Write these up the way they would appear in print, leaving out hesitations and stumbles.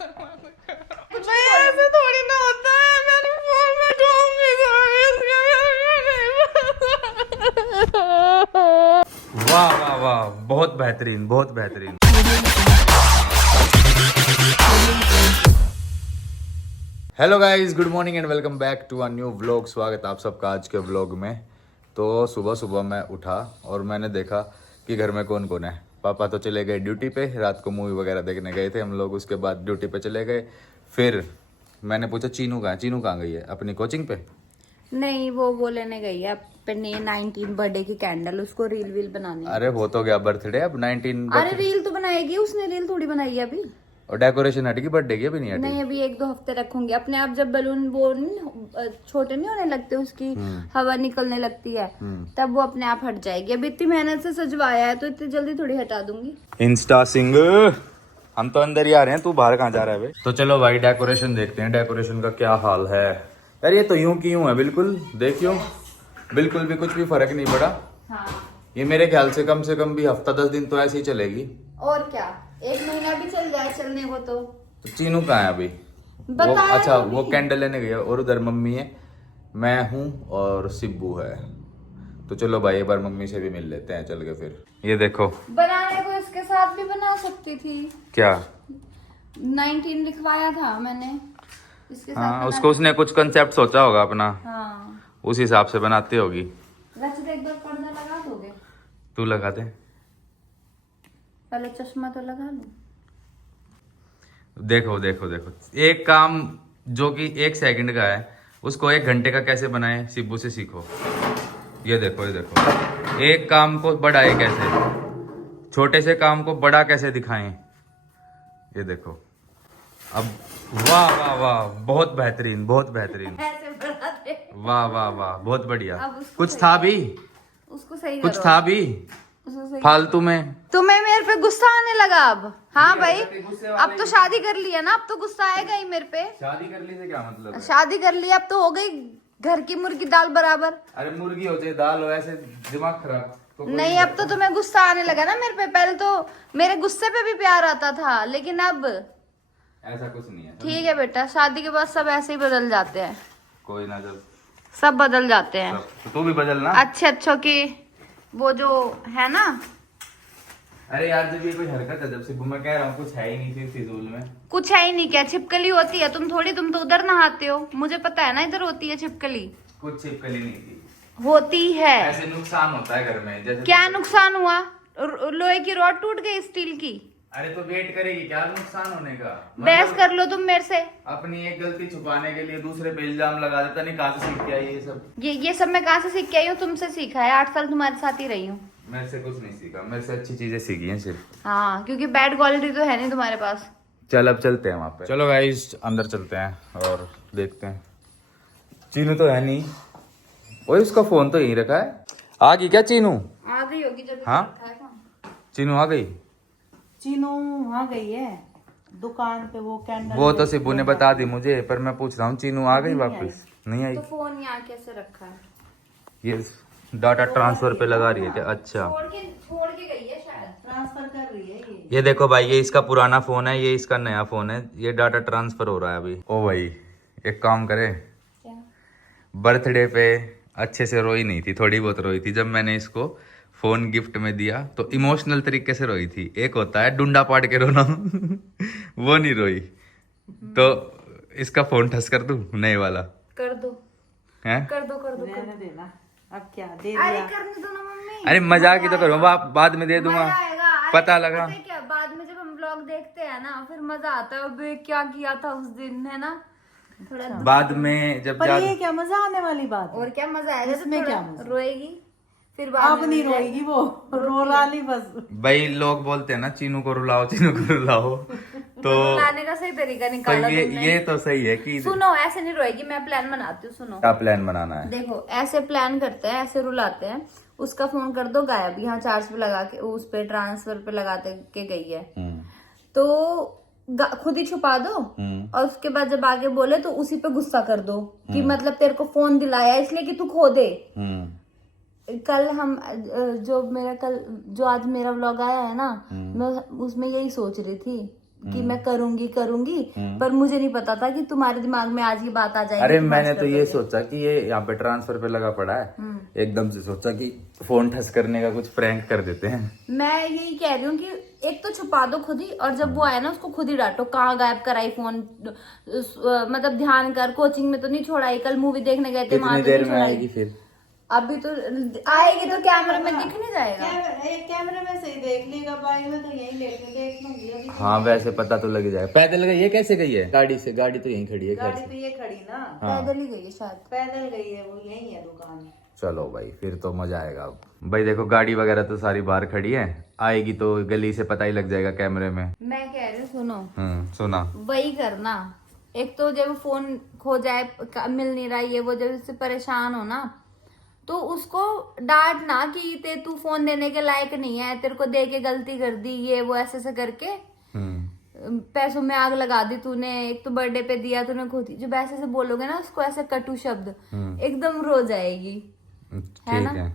भाई ऐसे थोड़ी ना होता है, मैंने फोन में ढूंढी वाह वाह वाह, बहुत बेहतरीन, बहुत बेहतरीन। Hello guys, good morning and welcome back to a new vlog. स्वागत आप सबका आज के व्लॉग में। तो सुबह सुबह मैं उठा और मैंने देखा कि घर में कौन कौन है। पापा तो चले गए ड्यूटी पे, रात को मूवी वगैरह देखने गए थे हम लोग। उसके बाद ड्यूटी पे चले गए। फिर मैंने पूछा चीनू कहाँ है, चीनू कहाँ गई है अपनी कोचिंग पे। नहीं, वो लेने गई है अपने 19 बर्थडे की कैंडल, उसको रील वील बनानी है। अरे वो तो गया बर्थडे, अब 19 अरे रील तो बनाएगी उसने, रील थोड़ी बनाई है अभी। और डेकोरेशन हटेगी बर्थडे की, अभी नहीं हटेगी। नहीं, अभी 1-2 हफ्ते रखूंगी अपने आप। जब बलून वो छोटे नहीं होने लगते, उसकी हवा निकलने लगती है, तब वो अपने आप हट जाएगी। अभी इतनी मेहनत से सजवाया है तो इतनी जल्दी थोड़ी हटा दूंगी। इंस्टा सिंग, हम तो अंदर ही आ रहे हैं, तू बाहर कहाँ जा रहा है भाई। तो चलो भाई डेकोरेशन देखते हैं, डेकोरेशन का क्या हाल है। यार ये तो यूं की यूं है, बिल्कुल देखियो, बिल्कुल भी कुछ भी फर्क नहीं पड़ा। हाँ। ये मेरे ख्याल से कम भी हफ्ता 10 दिन तो ऐसे ही चलेगी। और क्या, 1 महीना भी चल जाए चलने को तो। चीनू कहाँ है अभी? वो अच्छा, वो कैंडल लेने गया और उधर मम्मी है, मैं हूँ और सिब्बू है। तो चलो भाई एक बार मम्मी से भी मिल लेते हैं चल के। फिर ये देखो, बनाने को इसके साथ भी बना सकती थी। क्या 19 लिखवाया था मैंने इसके साथ। हाँ, उसको उसने कुछ कंसेप्ट सोचा होगा अपना, हाँ। उस हिसाब से बनाती होगी। वैसे तो एक बार पर्दा लगा दोगे? तू लगा दे। पहले चश्मा तो लगा लो। देखो देखो देखो, एक काम जो कि 1 सेकंड का है उसको 1 घंटे का कैसे बनाए, सिब्बू से सीखो। ये देखो, ये देखो, एक काम को बढ़ाए कैसे, छोटे से काम को बड़ा कैसे दिखाएं। ये देखो अब, वाह वाह वाह, बहुत बेहतरीन, बहुत बेहतरीन। ऐसे बढ़ा दे। वाह वाह वाह, बहुत बढ़िया। अब उसको कुछ सही था भी, उसको सही कुछ करो। था भी उसको सही फालतू में। तुम्हें मेरे पे गुस्सा आने लगा अब? हाँ भाई, अब तो शादी कर ली है ना, अब तो गुस्सा आएगा ही मेरे पे। शादी कर ली से क्या मतलब है? शादी कर ली, अब तो हो गई घर की मुर्गी दाल बराबर। अरे मुर्गी हो चाहे दाल हो, ऐसे दिमाग खराब तो कोई नहीं, अब तो तुम्हें गुस्सा आने लगा ना मेरे पे। पहले तो मेरे गुस्से पे भी प्यार आता था, लेकिन अब ऐसा कुछ नहीं है। ठीक है बेटा, शादी के बाद सब ऐसे ही बदल जाते हैं। कोई ना, जब सब बदल जाते हैं। तो तू भी बदलना। अच्छे अच्छों की वो जो है ना। अरे यार, जब ये कोई हरकत है, जब से मैं कह रहा हूँ कुछ है ही नहीं फिर फिजूल में। कुछ है ही नहीं, क्या छिपकली होती है? तुम तो उधर नहाते हो, मुझे पता है ना, इधर होती है छिपकली। कुछ छिपकली नहीं थी, होती है। ऐसे नुकसान होता है घर में जैसे। क्या नुकसान हुआ? लोहे की रॉड टूट गई, स्टील की। अरे तो वेट करेगी क्या नुकसान होने का? बहस कर लो तुम मेरे से। अपनी एक गलती छुपाने के लिए दूसरे पे इल्जाम लगा देता। नहीं कहाँ से सीख के आई ये सब? ये सब मैं कहाँ से सीख के आई हूँ? तुमसे सीखा है, 8 साल तुम्हारे साथ ही रही हूँ। मेरे से कुछ नहीं सीखा, मेरे से अच्छी चीजें सीखी हैं सिर्फ। हाँ, क्योंकि बैड क्वालिटी तो है नहीं तुम्हारे पास। चल अब चलते हैं वहाँ पे। चलो गाइस अंदर चलते हैं और देखते हैं। चीनू तो है नहीं, ओए उसका फोन तो यहीं रखा है। आ गई क्या चीनू? आ गई होगी जब। हाँ? चीनू आ गई? चीनू आ गई है दुकान पे, वो कैंडल। वो तो सिब्बू ने बता दी मुझे, पर मैं पूछ रहा हूँ चीनू आ गई वापस? नहीं आई। तो फोन यहाँ कैसे रखा है? ये डाटा ट्रांसफर पे लगा रही है क्या? अच्छा, छोड़ के गई है शायद। ट्रांसफर कर रही है ये देखो भाई, ये इसका पुराना फोन है, ये इसका नया फोन है। ये डाटा ट्रांसफर हो रहा है अभी। ओ भाई एक काम करे, क्या? बर्थडे पे अच्छे से रोई नहीं थी, थोड़ी बहुत रोई थी। जब मैंने इसको फोन गिफ्ट में दिया तो इमोशनल तरीके से रोई थी। एक होता है डुंडा पाड़ के रोना वो नहीं रोई। तो इसका फोन ठस कर दूं नए वाला? कर दो, हैं? कर दो, कर दो, कर रहने दो। देना, अब क्या दे अरे दिया। करने दो ना मम्मी। अरे मजाक ही तो करो, बाद में दे दूंगा। मजा आएगा। अरे पता लगा पता है क्या, बाद में जब हम व्लॉग देखते हैं ना, फिर मजा आता है। अबे क्या किया था उस दिन, है ना? थोड़ा बाद में जब पर ये क्या मजा आने वाली बात है? और क्या मजा आएगा? इसमें तो क्या थोड़ा मजा? रोएगी, फिर बाद अब में नहीं मजा आएगा। रोएगी, वो रो रही बस। भाई लोग बोलते हैं ना चीनू को रुलाओ, चीनू को रुलाओ। तो लाने का सही तरीका तो निकाला तुमने। ये तो सही है कि सुनो, ऐसे नहीं रोएगी, मैं प्लान बनाती हूँ, सुनो। क्या प्लान बनाना है? देखो, ऐसे प्लान करते हैं, ऐसे रुलाते हैं। उसका फोन कर दो गायब, यहाँ चार्ज पे लगा के, उस पे ट्रांसफर पे लगाते के गई है, तो खुद ही छुपा दो। और उसके बाद जब आगे बोले तो उसी पे गुस्सा कर दो कि मतलब तेरे को फोन दिलाया इसलिए कि तू खो दे। कल हम जो आज मेरा व्लॉग आया है ना, मैं उसमें यही सोच रही थी कि मैं करूंगी पर मुझे नहीं पता था कि तुम्हारे दिमाग में आज ये बात आ जाएगी। अरे मैंने तो ये सोचा कि ये यहाँ पे ट्रांसफर पे लगा पड़ा है, एकदम से सोचा कि फोन ठस करने का कुछ प्रैंक कर देते हैं। मैं यही कह रही हूँ कि एक तो छुपा दो खुद ही, और जब वो आया ना उसको खुद ही डांटो, कहाँ गायब कराई फोन, मतलब ध्यान कर, कोचिंग में तो नहीं छोड़ाई, कल मूवी देखने गए थे वहां कितनी तो देर नहीं में छोड़ाई। आएगी फिर? अभी तो आएगी तो कैमरे में दिख नहीं जाएगा। कैमरे में से ही देख लेगा, बाइक में तो यही देख लूंगी अभी। हाँ वैसे पता तो लग जाएगा। पैदल गई है, कैसे गई है? गाड़ी से? गाड़ी तो यहीं खड़ी है। गाड़ी तो ये खड़ी ना, पैदल ही गई है शायद। पैदल गई है, वो यही है दुकान। चलो भाई फिर तो मजा आएगा। अब भाई देखो गाड़ी वगैरह तो सारी बाहर खड़ी है, आएगी तो गली से पता ही लग जाएगा कैमरे में। मैं कह रही हूँ सुनो, सुना वही करना। एक तो जब फोन खो जाए, मिल नहीं रहा ये वो, जब इससे परेशान हो ना तो उसको डांटना कि तू फोन देने के लायक नहीं है, तेरे को दे के गलती कर दी, ये वो ऐसे करके पैसों में आग लगा दी तूने, एक तो बर्थडे पे दिया तूने खुद ही। जब ऐसे से बोलोगे ना उसको, ऐसे कटु शब्द, एकदम रो जाएगी, है ना।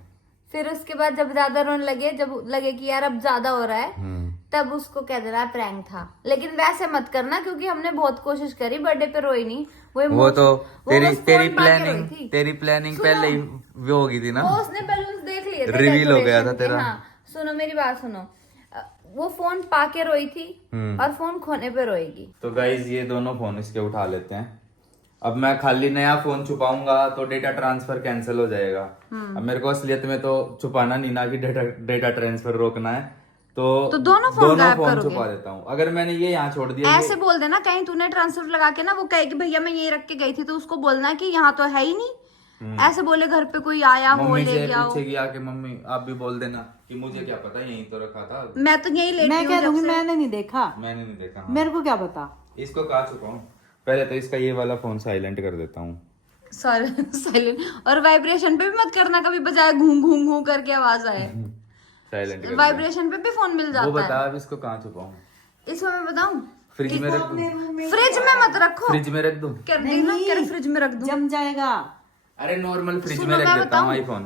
फिर उसके बाद जब ज्यादा रोने लगे, जब लगे कि यार अब ज्यादा हो रहा है, तब उसको कह देना प्रैंक था। लेकिन वैसे मत करना, क्योंकि हमने बहुत कोशिश करी, बर्थडे पे रोई नहीं। वो तो तेरी बस फोन पाके रोई प्लानिंग थी। तेरी प्लानिंग पहले ही वो हो गई थी ना, वो उसने बैलून्स देख लिए थे, रिवील हो गया था डेकोरेशन के। तेरा। हाँ सुनो मेरी बात सुनो, वो फोन पाके रोई थी और फोन खोने पे रोएगी। तो गाइज ये दोनों फोन इसके उठा लेते हैं। अब मैं खाली नया फोन छुपाऊंगा तो डेटा ट्रांसफर कैंसिल हो जाएगा। अब मेरे को असलियत में तो छुपाना नहीं ना, कि डेटा ट्रांसफर रोकना है, तो दोनों फोन गायब करोगे? छुपा देता हूँ। अगर मैंने ये यहाँ छोड़ दिया, ऐसे बोल देना, कहीं तूने ट्रांसफर लगा के ना वो कहे कि भैया मैं ये रख के गई थी, तो उसको बोलना कि यहाँ तो है ही नहीं। ऐसे बोले घर पे कोई आया हो मम्मी ले से गया हो। पूछेगी आके, मम्मी आप भी बोल देना कि मुझे क्या पता, यहीं तो रखा था, मैं तो यही लेती मैं हूँ कह जब दूंगी से। मैंने नहीं देखा, मैंने नहीं देखा। हाँ। मेरे को क्या पता। इसको कहाँ छुपाऊं? पहले तो इसका ये वाला फोन साइलेंट कर देता हूँ। सॉरी साइलेंट, और वाइब्रेशन पे भी मत करना कभी, बजाय घूं घूं घूं करके आवाज आए। साइलेंट कर वाइब्रेशन पे भी फोन मिल वो जाता बता है। अब इसको कहाँ छुपाऊं? इसको मैं बताऊं, फ्रिज में रख दूं? फ्रिज में मत रखो। फ्रिज में रख दूं? कर दी ना, कर फ्रिज में रख दूं। जम जाएगा। अरे नॉर्मल फ्रिज सुनो में रख मैं देता हूँ बताऊं, आईफोन।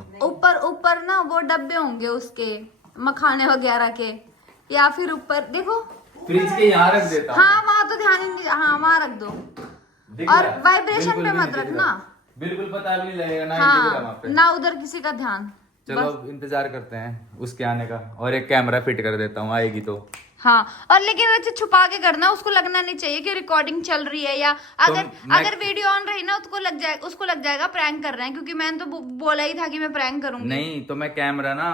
ऊपर ना वो डब्बे होंगे उसके, मखाने वगैरह के, या फिर ऊपर देखो। फ्रिज के यहाँ रख देता हूँ। हाँ वहां तो ध्यान ही नहीं, हाँ वहां रख दो। दिख और रहा है? वाइब्रेशन बिल्कुल पे भी मत नहीं दिख रखना। रहा। बिल्कुल पता भी नहीं लगेगा ना, ही दिख रहा वहाँ हाँ पे। ना उधर किसी का ध्यान। चलो अब इंतजार करते हैं उसके आने का, और एक कैमरा फिट कर देता हूँ, आएगी तो। हाँ, और लेकिन वैसे छुपा के करना, उसको लगना नहीं चाहिए कि रिकॉर्डिंग चल रही है, या अगर वीडियो ऑन रही ना उसको लग जाएगा प्रैंक कर रहे हैं, क्योंकि मैंने तो बोला ही था कि मैं प्रैंक करूंगी। नहीं तो मैं कैमरा ना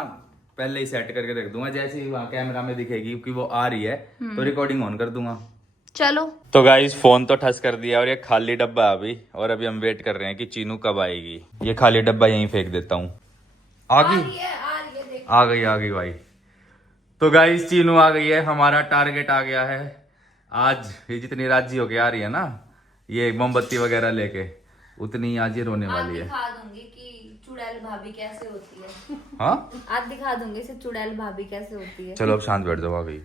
पहले ही सेट करके रख दूंगा, जैसे ही वहाँ कैमरा में दिखेगी कि वो आ रही है तो रिकॉर्डिंग ऑन कर दूंगा। चलो तो गाइस फोन तो ठस कर दिया, और ये खाली डब्बा है अभी, और अभी हम वेट कर रहे हैं कि चीनू कब आएगी। ये खाली डब्बा यहीं फेंक देता हूँ। आ गई भाई। तो गाइस चीनू आ गई है, हमारा टारगेट आ गया है। आज ये जितनी राजी होके आ रही है ना, ये मोमबत्ती वगैरह लेके, उतनी ही आज ये रोने वाली है। दिखा दूंगी कि चुड़ैल भाभी कैसे होती है। हाँ आज दिखा दूंगी इसे चुड़ैल भाभी कैसे होती है। चलो अब शांत बैठ जाओ। आ गई।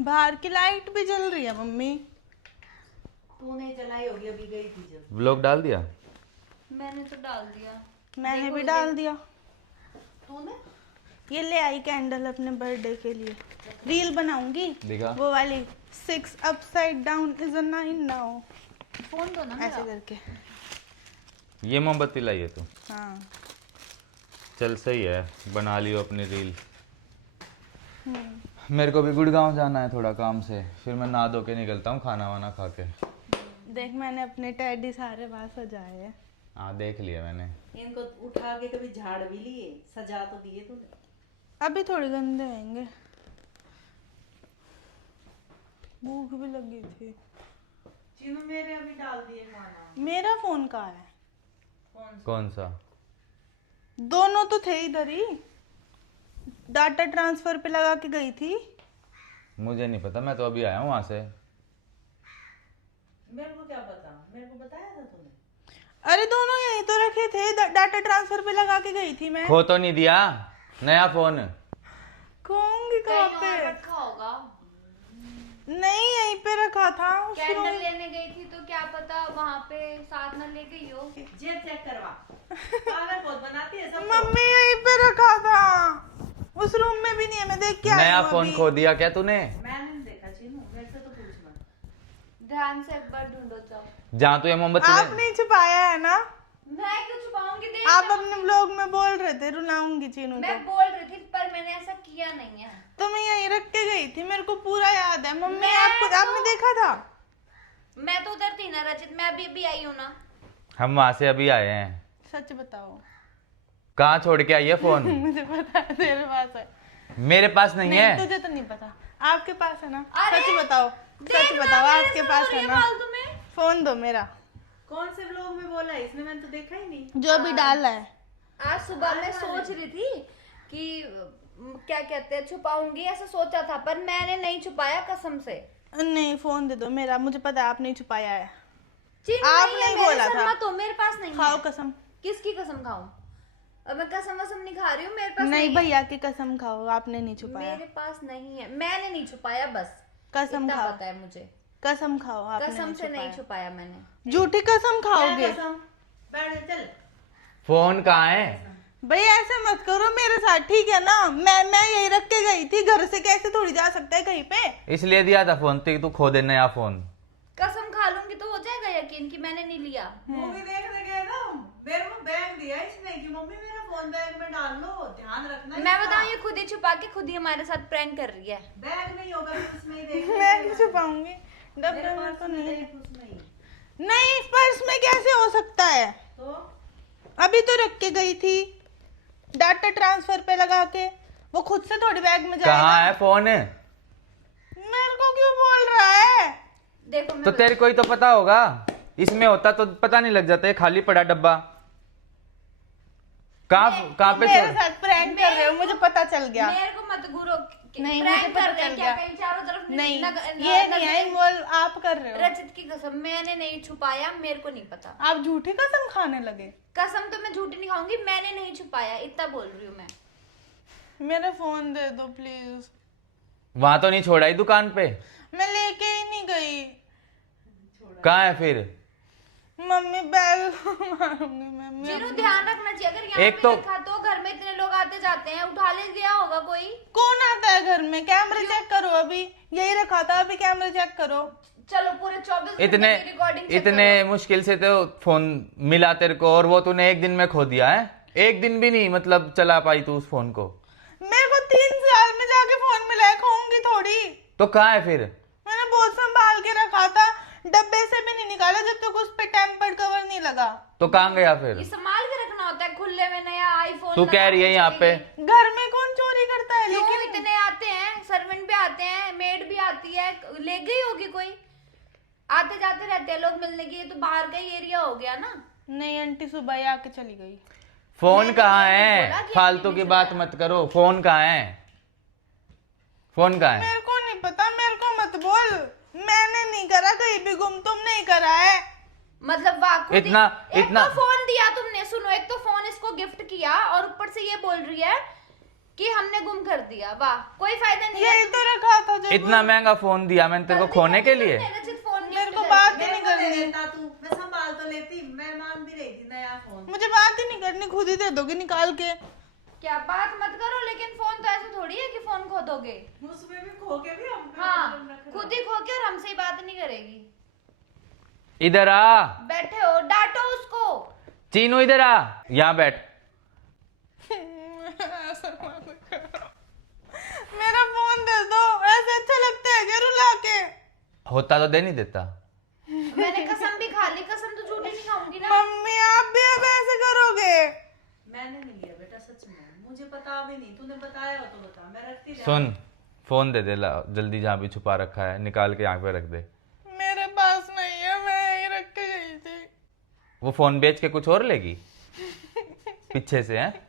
बाहर की लाइट भी जल रही है मम्मी। तूने जलाई होगी, अभी गई थी जब। व्लॉग डाल दिया? मैंने तो डाल दिया। मैंने भी डाल दिया। तूने ये ले आई कैंडल अपने बर्थडे के लिए, रील बनाऊंगी दिखा वो वाली 6 upside down is a 9 now। Phone दो ना ऐसे करके। ये मोमबत्ती लाई है तू? हाँ चल सही है, बना लियो अपनी रील। मेरे को भी गुड़गांव जाना है थोड़ा काम से, फिर मैं नहा धो के निकलता हूँ खाना वाना खा के। देख मैंने अपने टेडी सारे बाहर सजाए हैं। हाँ देख लिया मैंने। इनको उठा के कभी झाड़ भी लिए, सजा तो दिए तूने। अभी थोड़े गंदे होंगे, भूख भी लगी थी। चीनू मेरे अभी डाल दिए खाना। मेरा फोन कहाँ है? कौन सा? दोनों तो थे इधर ही, डाटा ट्रांसफर पे लगा के गई थी। मुझे नहीं पता, मैं तो अभी आया हूँ वहां से। मेरे को क्या पता, मेरे को बताया था तूने। अरे दोनों यहीं तो रखे थे, डाटा ट्रांसफर पे लगा के गई थी मैं। खो तो नहीं दिया नया फोन? खोऊंगी कहाँ पे? रखा होगा। नहीं यहीं पे रखा था। कैंडल लेने गई थी तो क्या पता वहाँ पे साथ न ले गई हो। जेब चेक करवा। पागल बहुत बनाती है सब। मम्मी यहीं पे रखा था, उस रूम में भी नहीं है, मैं देख के आई नया हूँ फोन अभी। खो दिया क्या तूने? मैंने नहीं देखा चीनू, मेरे से ध्यान से एक बार ढूंढो जाओ। जहाँ तो ये मोमबत्ती ले- आपने छुपाया है ना? मैं क्यों छुपाऊंगी? देख आप लो। अपने ब्लॉग में बोल रहे थे रुलाऊंगी चीनू मैं को। बोल रही थी पर मैंने ऐसा किया नहीं है। तो मैं यहीं रख के गई थी, मेरे को पूरा याद है। मम्मी मैं आपको तो- आपने देखा था? मैं तो उधर थी ना रचित, मैं अभी आई हूँ ना। हम वहां से अभी आए हैं। सच बताओ। कहाँ छोड़ के आई है फोन? मुझे पता है तेरे पास है। मेरे पास नहीं नहीं, है। तुझे तो नहीं पता। आपके पास है ना? अरे, सच बताओ, सच देखना बताओ, मेरे आपके से पास हो रही है ना? फालतू में। फोन दो मेरा, कौन से व्लॉग में बोला है इसने? मैंने तो देखा ही नहीं। जो अभी डाला है। आज सुबह मैं सोच रही थी कि क्या कहते हैं छुपाऊंगी, ऐसा सोचा था पर मैंने नहीं छुपाया कसम से। नहीं, फोन दे दो मेरा, मुझे पता है आपने छुपाया है। चीज़ आप है, नहीं मेरे बोला साथ था। मत हो, मेरे पास नहीं खाओ है। कसम। किसकी कसम खाऊं? अब मैं कसम वसम नहीं खा रही हूँ, मेरे पास नहीं है। भैया की कसम खाओ, आपने नहीं छुपाया। मेरे पास नहीं है, मैंने नहीं छुपाया, बस कसम इतना खाओ, पता है मुझे। कसम खाओ, आपने कसम से नहीं छुपाया। छुपाया मैंने। झूठी कसम खाओगे? बैठ चल। फोन कहाँ है? भैया ऐसे मत करो मेरे साथ, ठीक है ना? मैं यही रख के गई थी, घर से कैसे थोड़ी जा सकता है कहीं पे। इसलिए दिया था फोन तो तू खो दे नया फोन। कसम खा लूंगी तो हो जाएगा यकीन कि मैंने नहीं लिया। मूवी देखने गए ना, मेरे को बैग दिया इसने कि मम्मी मेरा फोन बैग में डाल लो, ध्यान रखना। मैं बताऊं, ये खुद ही छुपा के खुद ही हमारे साथ प्रैंक कर रही है। बैग नहीं होगा तो उसमें ही देख। मैं नहीं छुपाऊंगी, डब्बे मेरे में पास तो में नहीं। देख उसमें ही। नहीं, पर्स में कैसे हो सकता है? तो अभी तो रख के गई थी डाटा ट्रांसफर पे लगा के, वो खुद से थोड़ी बैग में जाएगा। कहाँ है फोन? मेरे को क्यों बोल रहा है? देखो मैं तो तेरे को ही तो पता होगा, इसमें होता तो पता नहीं लग जाता। ये खाली पड़ा डब्बा कहाँ पे मेरे छोड़? साथ प्रैंक कर रहे हो, मुझे पता चल गया। मेरे को मत घूरो। नहीं, प्रैंक मुझे पता कर रहे हैं चल क्या? गया। कहीं चारों तरफ नहीं, नजरें- ये नहीं है इन्वॉल्व, आप कर रहे हो। रचित की कसम, मैंने नहीं छुपाया, मेरे को नहीं पता। आप झूठी कसम खाने लगे। कसम तो मैं झूठी नहीं खाऊंगी, मैंने नहीं छुपाया, इतना बोल रही हूँ मैं। मेरा फोन दे दो प्लीज। वहां तो नहीं छोड़ा ही दुकान पे? मैं लेके ही नहीं गई। कहाँ है फिर? मम्मी बैग मारूंगी मम्मी। जिन्हों ध्यान रखना चाहिए, अगर यहाँ एक पे तो- रखा तो घर में इतने लोग आते जाते हैं, उठा ले गया होगा कोई। कौन आता है घर में? कैमरे चेक करो, अभी यही रखा था, अभी कैमरे चेक करो। चलो पूरे 24 घंटे इतने की रिकॉर्डिंग इतने मुश्किल से तो फोन मिला तेरे को, और वो तूने एक दिन में खो दिया है। एक दिन भी नहीं मतलब चला पाई तू उस फोन को। मेरे को 3 साल में जाके फोन मिला है, खाऊंगी थोड़ी। तो कहाँ है फिर? मैंने बहुत संभाल के रखा था, डब्बे से भी नहीं निकाला जब तक उस पे टेम्पर्ड कवर नहीं लगा। तो कहाँ गया फिर? ये संभाल के रखना होता है, खुले में नया आईफोन। तू कह रही है यहाँ पे घर में कौन चोरी करता है? क्यों लेकिन इतने आते हैं, सर्वेंट भी आते हैं, मेड भी आती है, ले गई होगी कोई। आते जाते रहते हैं लोग मिलने के, ये तो बाहर का ही एरिया हो गया ना। नहीं, आंटी सुबह ही आके चली गई। फोन मैंने कहाँ बोला है? कि फालतू की बात मत करो। फोन कहाँ है? फोन कहाँ है? मेरे को नहीं पता, मेरे को मत बोल। मैंने नहीं करा कहीं भी गुम, तुमने ही करा है। मतलब वाह, खुद ही- इतना- एक इतना- तो फोन दिया तुमने, सुनो, एक तो फोन इसको गिफ्ट किया और ऊपर से ये बोल रही है कि हमने गुम कर दिया। वाह, कोई फायदा नहीं यही है। तो रखा था जो इतना महंगा फोन दिया मैंने तेरे को खोने के लिए? रचित फोन मेरे को gift बात कर ही दी। नहीं मेरे को दे करनी। देता तू, मैं संभाल तो लेती। मैं मांग भी रही थी नया फोन। मुझे बात ही नहीं करनी, खुद ही दे दोगे निकाल के। क्या बात मत करो, लेकिन फोन तो ऐसे थोड़ी है कि फोन खो दोगे। उसमें भी खो के भी हम हाँ, खुद ही खो के और हमसे ही बात नहीं करेगी। इधर आ बैठे हो, डांटो उसको। चीनू, इधर आ, यहाँ बैठ। मेरा फोन दे दो, ऐसे अच्छा लगता है क्या रुला के? होता तो दे नहीं देता। मैंने कसम भी खा ली, कसम तो झूठी नहीं खाऊंगी ना। मम्मी आप भी अब ऐसे करोगे? मैंने नहीं लिया बेटा, सच में मुझे पता भी नहीं। तूने बताया हो तो बता, मैं रखती रहा। सुन, फोन दे दे ला, जल्दी, जहाँ भी छुपा रखा है निकाल के यहाँ पे रख दे। मेरे पास नहीं है, मैं यही रख के गई थी। वो फोन बेच के कुछ और लेगी पीछे से है?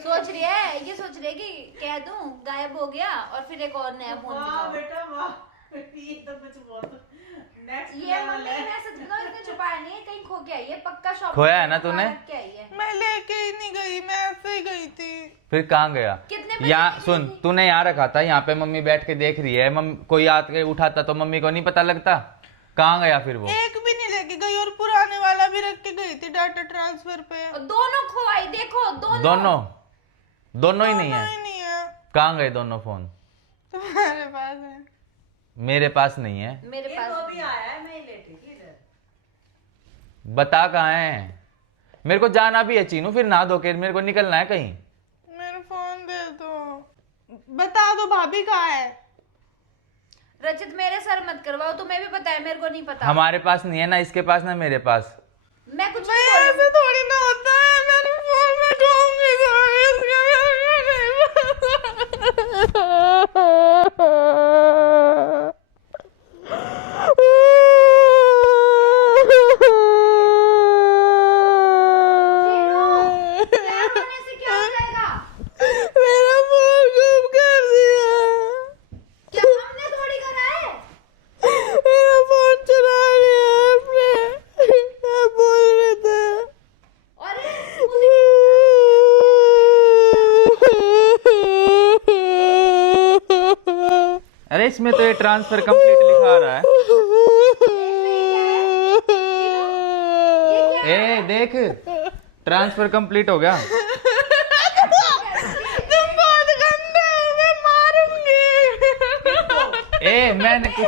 सोच रही है, ये सोच रही है कि कह दूं गायब हो गया और फिर एक और नया फोन वाह दिखाओ। बेटा वाह, ये तो कुछ बहुत नेक्स्ट ये लेवल मम्मी है। ने सच बताऊं, इसने छुपाया नहीं है, कहीं खो के आई है, पक्का शॉप खोया है ना तूने? के आई है। मैं लेके ही नहीं गई, मैं ऐसे ही गई थी। फिर कहाँ गया? कितने बजे यहाँ गई सुन, थी? तूने यहाँ रखा था, यहाँ पे मम्मी बैठ के देख रही है। कोई आके उठाता तो मम्मी को नहीं पता लगता? कहाँ गया फिर वो? एक भी नहीं लेके गई, और पुराने वाला भी रख के गई थी डाटा ट्रांसफर पे। और दोनों खो आई, देखो दोनों। दोनों ही नहीं दोनों है? ही नहीं है। कहाँ गए दोनों फोन? तुम्हारे पास है। मेरे पास नहीं है। मेरे ये पास तो अभी आया है, मैं ही लेटी थी इधर। बता कहाँ है? मेरे को जाना भी है चीनू, फिर नहा धो के मेरे को निकलना है कहीं। मेरा फोन दे दो, बता दो भाभी कहाँ है। रचित मेरे सर मत करवाओ, तुम्हें भी पता है, मेरे को नहीं पता। हमारे पास नहीं है, ना इसके पास ना मेरे पास। मैं कुछ भाई नहीं बोल ऐसे थोड़ी ना होता है, मेरे फोन में ढूंढूंगी सारी, इसका क्या होने से क्या हो जाएगा? मेरा फोन गुम कर दिया। क्या हमने थोड़ी करा है? मेरा फोन चुरा लिया आपने, आप बोल रहे थे। अरे अरे इसमें तो ये ट्रांसफर कंप्लीट लिखा रहा है। ए देख, ट्रांसफर कंप्लीट हो गया। तुम बहुत गंदे हो, मैं मारूंगी। ए मैंने कुछ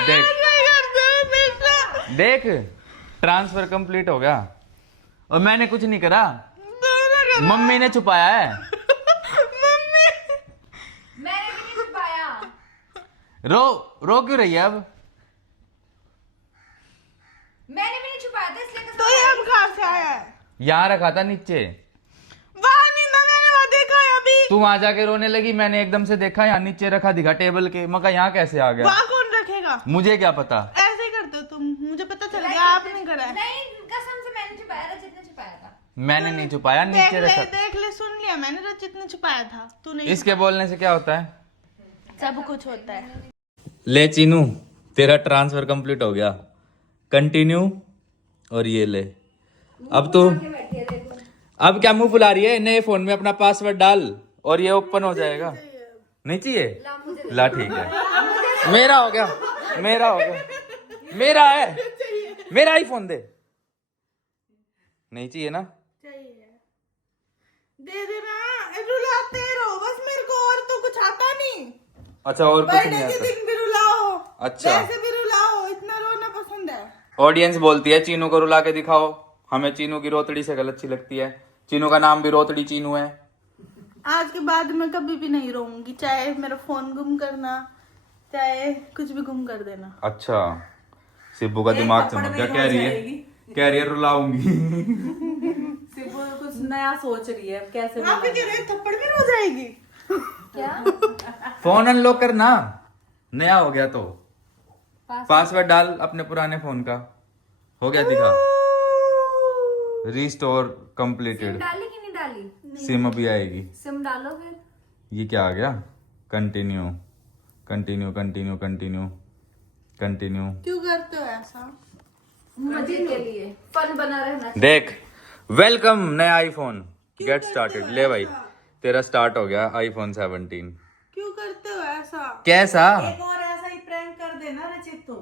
देख ऐसा करते हो हमेशा। देख, ट्रांसफर कंप्लीट हो गया और मैंने कुछ नहीं करा, दोनों का मम्मी ने छुपाया है। मम्मी मैंने भी नहीं छुपाया। रो क्यों रही है अब? मैंने भी नहीं छुपाया था, इसलिए तो ये अब कहाँ से आया है? यहाँ रखा था नीचे, वहाँ नहीं था, मैंने वहाँ देखा है अभी। तू वहां जाके रोने लगी, मैंने एकदम से देखा यहाँ नीचे रखा दिखा टेबल के। मैं कहा यहाँ कैसे आ गया? वहाँ कौन रखेगा? मुझे क्या पता। ऐसे ही करते हो तुम, मुझे पता चल गया आपने करा है। नहीं, कसम से मैंने छुपाया, रचित ने छुपाया था। मैंने नहीं छुपाया, नीचे रखा। देख ले, सुन लिया मैंने, रचित ने छुपाया था, तू नहीं। इसके बोलने से क्या होता है? सब कुछ होता है। ले चीनू, तेरा ट्रांसफर कंप्लीट हो गया, कंटिन्यू। और ये ले, अब तो अब क्या मुंह फुला रही है? नए फोन में अपना पासवर्ड डाल और ये ओपन हो जाएगा। नहीं चाहिए? ला ठीक है, मेरा हो गया, मेरा हो गया, मेरा है, मेरा आईफोन दे। नहीं चाहिए ना? चाहिए, दे देना। रुलाते रहो बस मेरे को, और तो कुछ आता नहीं। अच्छा, और कुछ नहीं बर्थडे के आता? दिन भी रुलाओ, अच्छा, वैसे भी रुलाओ, इतना रोना पसंद है। ऑडियंस बोलती है चीनू को रुला के दिखाओ। हमें चीनू की रोतड़ी से गलत अच्छी लगती है। चीनू का नाम भी रोतड़ी चीनू है। आज के बाद मैं कभी भी नहीं रोऊंगी, चाहे मेरा फोन गुम करना, चाहे कुछ भी गुम कर देना। अच्छा, सिब्बू का दिमाग चमक गया। कह रही है, कह रही है रुलाऊंगी। सिर्फ कुछ नया सोच रही है, कैसे आप भी कह रहे हैं थप्पड़ में रो जाएगी। क्या? फोन अनलॉक करना, नया हो गया तो पासवर्ड डाल अपने पुराने फोन का। हो गया, दिखा, रिस्टोर कंप्लीटेड। डाली कि नहीं डाली? सिम अभी आएगी। सिम डालो फिर। ये क्या आ गया? Continue continue continue continue continue. क्यों करते हो ऐसा? मजे के लिए, फन बना रहना चाहिए। देख, वेलकम नया आईफोन, गेट स्टार्टेड। ले भाई, तेरा स्टार्ट हो गया आईफोन 17। क्यों करते हो ऐसा? कैसा? एक और ऐसा ही प्रैंक कर देना रचित तुम।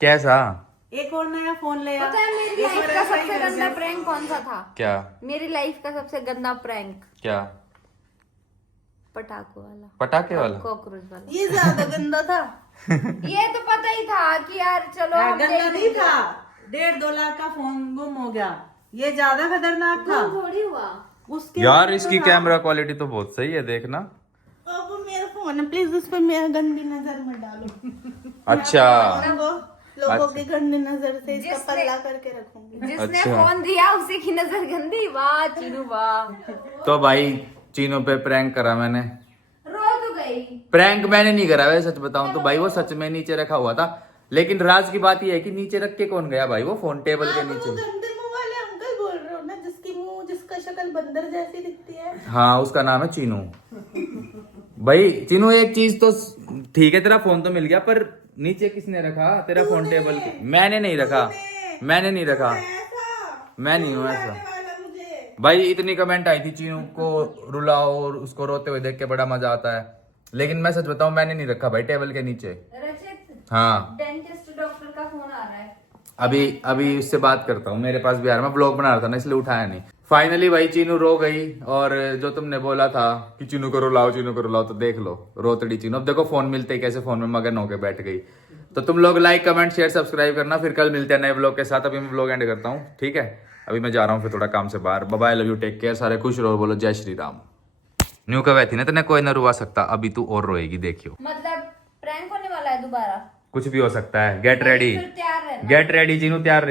कैसा? एक और नया फोन ले आ। पता है मेरी लाइफ का सबसे गंदा प्रैंक कौन सा था? क्या? मेरी लाइफ का सबसे गंदा प्रैंक क्या? पटाखों वाला, पटाखे वाला? कॉकरोच वाला। ये ज्यादा गंदा था। ये तो पता ही था कि यार चलो हम गंदा देख नहीं लेंगे। था, 1.5-2 लाख का फोन गुम हो गया, ये ज्यादा खतरनाक था। थोड़ी हुआ। उसके यार बाद इसकी तो कैमरा क्वालिटी तो बहुत सही है, देखना। अब वो मेरा फोन है, प्लीज उस पर मेरा गंदी नजर मत डालो। अच्छा, लोगों की गंदी नजर से इसका पल्ला करके रखूंगी। जिसने अच्छा। फोन दिया उसी की नजर गंदी। वाह चीनू वाह। तो भाई चीनों पे प्रैंक करा मैंने। रो तो गई। प्रैंक मैंने नहीं करा, वैसे सच बताऊं तो भाई वो सच में नीचे रखा हुआ था। लेकिन राज की बात ये है कि नीचे रख के कौन गया भाई वो फोन टेबल के आप वो नीचे। गंदे मुंह वाले अंकल बोल रहे हो ना, जिसका शक्ल बंदर जैसी दिखती है। हाँ, उसका नाम है चीनू। भाई चीनू, एक चीज तो ठीक है, तेरा फोन तो मिल गया, पर नीचे किसने रखा तेरा फोन टेबल के? मैंने नहीं रखा, मैंने नहीं रखा, मैं नहीं हूँ ऐसा। भाई इतनी कमेंट आई थी चीनू को रुलाओ और उसको रोते हुए देख के बड़ा मजा आता है, लेकिन मैं सच बताऊं मैंने नहीं रखा भाई टेबल के नीचे। रचित, हाँ, डेंटिस्ट डॉक्टर का फोन आ रहा है। अभी उससे बात करता हूँ, मेरे पास भी आ रहा, मैं ब्लॉग बना रहा था ना इसलिए उठाया नहीं। फाइनली भाई चीनू रो गई, और जो तुमने बोला था कि चीनू को रुलाओ तो देख लो रोतड़ी चीनू। अब देखो फोन मिलते ही कैसे फोन में मगन होके बैठ गई। तो तुम लोग लाइक कमेंट शेयर सब्सक्राइब करना, फिर कल मिलते हैं नए ब्लॉग के साथ। अभी मैं ब्लॉग एंड करता हूँ, ठीक है? अभी मैं जा रहा हूँ फिर थोड़ा काम से बाहर। Bye bye, love you, take care, सारे खुश रहो, बोलो जय श्री राम। न्यू कह थी ना तेने कोई ना रुआ सकता, अभी तू और रोएगी देखियो। मतलब प्रैंक होने वाला है दोबारा? कुछ भी हो सकता है, गेट रेडी, फिर तैयार रहना। गेट रेडी चीनू, तैयार रहे।